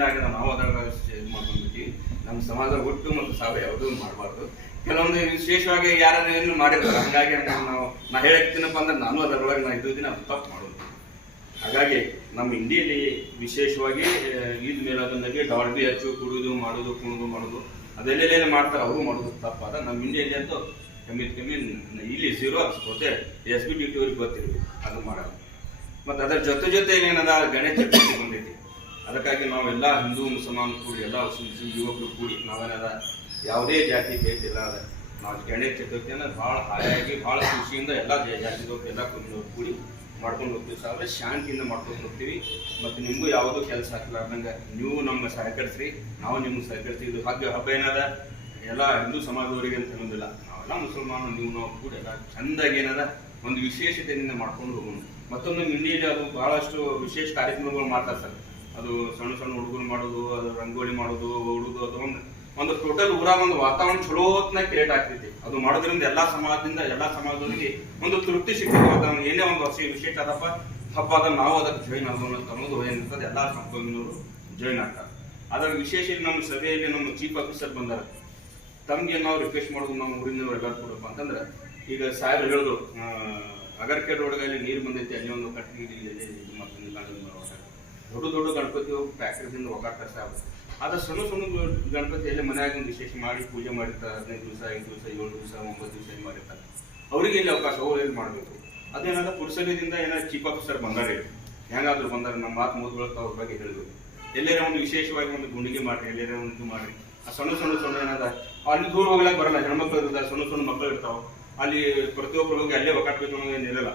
ಹೆಣ್ಣಾಗಿದ ನಾವು ಅದ್ರಾಗ ಇದು ಮಾಡ್ಕೊಂಡ್ಬಿಟ್ಟು ನಮ್ಮ ಸಮಾಜ ಹುಟ್ಟು ಮತ್ತು ಸಾವು ಯಾವುದೂ ಮಾಡಬಾರ್ದು. ಕೆಲವೊಂದು ವಿಶೇಷವಾಗಿ ಯಾರು ಏನು ಮಾಡಿರ್ತಾರೆ, ಹಂಗಾಗಿ ನಾ ಹೇಳಕ್ತೀನಪ್ಪ ಅಂದ್ರೆ ನಾನು ಅದರೊಳಗೆ ನಾ ಇದ್ದು ಅದು ತಪ್ಪು ಮಾಡೋದು. ಹಾಗಾಗಿ ನಮ್ಮ ಇಂಡಿಯಲ್ಲಿ ವಿಶೇಷವಾಗಿ ಈದ್ ಮೇಲಾದಂದಾಗೆ ಡಾಲ್ಬಿ ಹಚ್ಚು ಕುಡಿದು ಮಾಡೋದು ಕುಣಿದು ಮಾಡೋದು ಅದೆಲ್ಲೆಲ್ಲೇ ಮಾಡ್ತಾರೆ, ಅವರು ಮಾಡೋದು ತಪ್ಪಾದ. ನಮ್ಮ ಇಂಡಿಯಲ್ಲಿ ಅಂತೂ ಕಮ್ಮಿ ಇಲ್ಲಿ ಝೀರೋ ಅನ್ಸ್ಕೋತೆ SBDT ಅವ್ರಿಗೆ ಗೊತ್ತಿರ್ಬೇಕು, ಅದು ಮಾಡಲ್ಲ. ಮತ್ತು ಅದರ ಜೊತೆ ಏನದ ಗಣೇಶ ಚತುರ್ಥಿ ಬಂದೈತಿ. ಅದಕ್ಕಾಗಿ ನಾವೆಲ್ಲ ಹಿಂದೂ ಮುಸಲ್ಮಾನ್ ಕೂಡಿ ಎಲ್ಲ ಯುವಕರು ಕೂಡಿ ನಾವೇನದ ಯಾವುದೇ ಜಾತಿ ಭೇದ ಇಲ್ಲ ಅದ ನಾವು ಗಣೇಶ ಚತುರ್ಥಿಯನ್ನು ಭಾಳ ಹಾಯಾಗಿ ಭಾಳ ಖುಷಿಯಿಂದ ಎಲ್ಲ ಜಾತಿದವ್ರು ಎಲ್ಲ ಕೂಡಿ ಮಾಡ್ಕೊಂಡು ಹೋಗ್ತೀವಿ. ಸಾವಿರ ಶಾಂತಿಯಿಂದ ಮಾಡ್ಕೊಂಡು ಹೋಗ್ತೀವಿ. ಮತ್ತು ನಿಮಗೂ ಯಾವುದೂ ಕೆಲಸ ಹಾಕಲಾರ್ದಂಗೆ ನೀವು ನಮ್ಗೆ ಸಹಕರಿಸ್ರಿ, ನಾವು ನಿಮ್ಗೆ ಸಹಕರಿಸ್ತೀವಿ. ಇದು ಹಬ್ಬ ಏನದ ಎಲ್ಲ ಹಿಂದೂ ಸಮಾಜದವರಿಗೆ ಅಂತ ಅನ್ನೋದಿಲ್ಲ, ನಾವೆಲ್ಲ ಮುಸಲ್ಮಾನ ನೀವು ನಾವು ಕೂಡ ಎಲ್ಲ ಚೆಂದಾಗಿ ಏನದ ಒಂದು ವಿಶೇಷತೆಯಿಂದ ಮಾಡ್ಕೊಂಡು ಹೋಗೋಣ. ಮತ್ತೊಂದು ಇಂಡಿಯಲ್ಲಿ ಅದು ಬಹಳಷ್ಟು ವಿಶೇಷ ಕಾರ್ಯಕ್ರಮಗಳು ಮಾಡ್ತಾರೆ ಸರ್. ಅದು ಸಣ್ಣ ಸಣ್ಣ ಹುಡುಗರು ಮಾಡೋದು, ಅದು ರಂಗೋಲಿ ಮಾಡೋದು, ಉಡುದು, ಅದು ಒಂದು ಟೋಟಲ್ ಊರಾಗ ಒಂದು ವಾತಾವರಣ ಚಲೋ ಹೊತ್ನಾಗ ಕ್ರಿಯೇಟ್ ಆಗ್ತೈತಿ. ಅದು ಮಾಡೋದ್ರಿಂದ ಎಲ್ಲಾ ಸಮಾಜದವರಿಗೆ ಒಂದು ತೃಪ್ತಿ ಸಿಗ್ತದೆ. ಏನೇ ಒಂದು ವರ್ಷ ವಿಶೇಷ ಅದಪ್ಪ ಹಬ್ಬ ಅದ ನಾವು ಅದಕ್ಕೆ ಜಾಯಿನ್ ಆಗೋಣ ಅಂತ ಅನ್ನೋದು ಏನಿರ್ತದೆ, ಎಲ್ಲಾ ಸಂಪನ್ಮೂಲರು ಜಾಯಿನ್ ಆಗ್ತಾರೆ. ಅದ್ರ ವಿಶೇಷ ನಮ್ಮ ಸಭೆಯಲ್ಲಿ ನಮ್ಮ ಚೀಫ್ ಆಫೀಸರ್ ಬಂದಾರ. ತಮ್ಗೆ ನಾವು ರಿಕ್ವೆಸ್ಟ್ ಮಾಡೋದು ನಮ್ಮ ಊರಿನವ್ರು ಎಲ್ಲ ಕೊಡಪ್ಪ ಅಂತಂದ್ರೆ, ಈಗ ಸಾಹೇಬ್ ಹೇಳಿದ್ರು ಅಗರ್ಕೆ ರೋಡ್ಗಲ್ಲಿ ನೀರು ಬಂದೈತಿ, ಅಲ್ಲಿ ಒಂದು ಕಟ್ಟಿಗೆ ದೊಡ್ಡ ಗಣಪತಿ ಹೋಗಿ ಫ್ಯಾಕ್ಟ್ರಿದಿಂದ ಒಗ್ಗಾಡ್ತಾರೆ ಸಾಹೇಬ್. ಆದ್ರೆ ಸಣ್ಣ ಗಣಪತಿಯಲ್ಲಿ ಮನೆಯಾಗ ಒಂದು ವಿಶೇಷ ಮಾಡಿ ಪೂಜೆ ಮಾಡಿರ್ತಾರೆ. 15 ದಿವಸ 5 ದಿವಸ 7 ದಿವಸ 9 ದಿವಸ ಮಾಡಿರ್ತಾರೆ. ಅವ್ರಿಗೆ ಇಲ್ಲಿ ಅವಕಾಶ ಅವ್ರು ಮಾಡಬೇಕು. ಅದೇನಾದ ಪುರಸಭೆಯಿಂದ ಏನಾದ್ರು ಚೀಫ್ ಆಫೀಸರ್ ಬಂದಾರೆ, ಹೆಂಗಾದ್ರು ಬಂದಾರೆ ನಮ್ಮ ಮಾತು ಮುದ್ಗೊಳಕ್ಕೆ ಅವ್ರ ಬಗ್ಗೆ ಹೇಳಿದ್ರು. ಎಲ್ಲೇನೋ ಒಂದು ವಿಶೇಷವಾಗಿ ಒಂದು ಗುಂಡಿಗೆ ಮಾಡ್ರಿ, ಎಲ್ಲೇನೋ ಒಂದು ಮಾಡ್ರಿ. ಆ ಸಣ್ಣ ಏನಾದ ಅಲ್ಲಿ ದೂರ ಹೋಗ್ಲಾಕ ಬರಲ್ಲ, ಹೆಣ್ಮಕ್ಳು ಇರ್ತಾರೆ, ಸಣ್ಣ ಮಕ್ಕಳು ಇರ್ತಾವೆ. ಅಲ್ಲಿ ಪ್ರತಿಯೊಬ್ಬರು ಹೋಗಿ ಅಲ್ಲೇ ಒಕ್ಕಾಟ್ಬೇಕು ಅನ್ನೋದು ಏನಿರಲ್ಲ.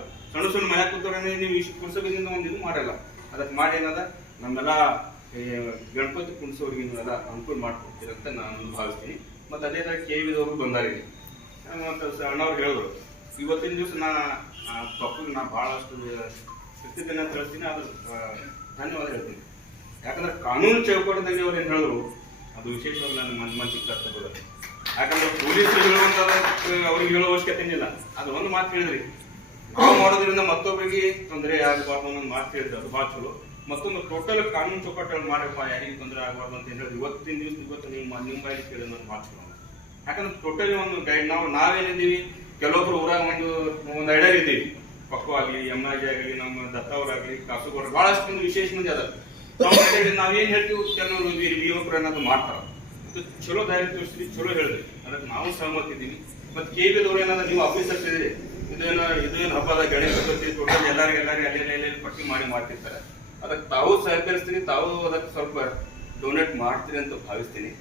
ಸಣ್ಣ ಮನೆ ಕೂತವ್ರೆ ನೀವು ಪುರಸಭೆಯಿಂದ ಒಂದು ಇದು ಮಾಡಲ್ಲ. ಅದಕ್ಕೆ ಮಾಡಿ ಏನದ ನಮ್ಮೆಲ್ಲ ಗಣಪತಿ ಕುಣಿಸೋರಿಗೆ ನೀವೆಲ್ಲ ಅನುಕೂಲ ಮಾಡ್ಕೊಡ್ತೀರಂತ ನಾನು ಭಾವಿಸ್ತೀನಿ. ಮತ್ತು ಅದೇ ಥರ KVದವರು ಬಂದಾರಿಗೆ ಮತ್ತು ಅಣ್ಣವ್ರು ಹೇಳಿದ್ರು, ಇವತ್ತಿನ ದಿವಸ ಪಪ್ಪಗೆ ನಾ ಭಾಳಷ್ಟು ಕೃತಜ್ಞತೆ ಅಂತ ಹೇಳ್ತೀನಿ, ಆದ್ರೆ ಧನ್ಯವಾದ ಹೇಳ್ತೀನಿ. ಯಾಕಂದ್ರೆ ಕಾನೂನು ಚೌಕಟ್ಟದಲ್ಲಿ ಅವ್ರು ಏನು ಹೇಳಿದ್ರು ಅದು ವಿಶೇಷವಾಗಿ ನನ್ನ ಮನಸ್ಸಿಗೆ ಕರ್ತವ್ಯ. ಯಾಕಂದ್ರೆ ಪೊಲೀಸರು ಹೇಳುವಂಥದ್ದು ಅವ್ರಿಗೆ ಹೇಳೋ ಅವಶ್ಯಕತೆ ಏನಿಲ್ಲ. ಅದು ಒಂದು ಮಾತು ಹೇಳಿದ್ರಿ, ನಾವು ಮಾಡೋದ್ರಿಂದ ಮತ್ತೊಬ್ಬರಿಗೆ ತೊಂದರೆ ಆಗಬಾರ್ದು ಅನ್ನೋದು ಮಾತು ಹೇಳಿದ್ರು, ಅದು ಭಾಳ ಚಲೋ. ಮತ್ತೊಂದು ಟೋಟಲ್ ಕಾನೂನು ಚೌಕಟ್ಟಲ್ಲಿ ಮಾಡಪ್ಪ, ಯಾರಿಗೆ ತೊಂದರೆ ಆಗಬಾರ್ದು ಅಂತ ಹೇಳಿದ್ರೆ ಇವತ್ತಿನ ಇವತ್ತು ನಿಮ್ಮ ಬಾಯಿ ಕೇಳಿ ನಾನು ಭಾಳ ಚಲೋ. ಯಾಕಂದ್ರೆ ಟೋಟಲಿ ಒಂದು ಗೈಡ್ ನಾವೇನಿದ್ದೀವಿ, ಕೆಲವೊಬ್ರು ಊರಾಗ ಒಂದು ಐಡಿಯಾ ಇದ್ದೀವಿ, ಪಕ್ಕು ಆಗಲಿ, ಯಮನಾಜಿ ಆಗಲಿ, ನಮ್ಮ ದತ್ತವರಾಗಲಿ, ಕಾಸುಗೌಡ ಭಾಳಷ್ಟು ಒಂದು ವಿಶೇಷ ಮಂದಿ ಅದ. ನಾವೇನು ಹೇಳ್ತೀವಿ ಕೆಲವರು ಯುವಕರು ಅನ್ನೋದು ಮಾಡ್ತಾರೆ. ಚಲೋ ಧೈರ್ಯ ತೋರಿಸ್ತೀವಿ, ಚಲೋ ಹೇಳಿದ್ರಿ, ಅದಕ್ಕೆ ನಾವು ಸಹಮತ ಇದ್ದೀವಿ. ಮತ್ತು KVದವ್ರು ಏನಾದ್ರೆ ನೀವು ಆಫೀಸರ್ಸ್ ಇದ್ದೀರಿ, ಇದೇನು ಹಬ್ಬದ ಗಣೇಶ ಚತುರ್ಥಿ ಟೋಟಲ್ ಎಲ್ಲರಿಗೆ ಅಲ್ಲಿ ಪಟ್ಟಿ ಮಾಡ್ತಿರ್ತಾರೆ. ಅದಕ್ಕೆ ತಾವು ಸಹಕರಿಸ್ತೀನಿ, ತಾವು ಅದಕ್ಕೆ ಸ್ವಲ್ಪ ಡೊನೇಟ್ ಮಾಡ್ತೀರಿ ಅಂತ ಭಾವಿಸ್ತೀನಿ.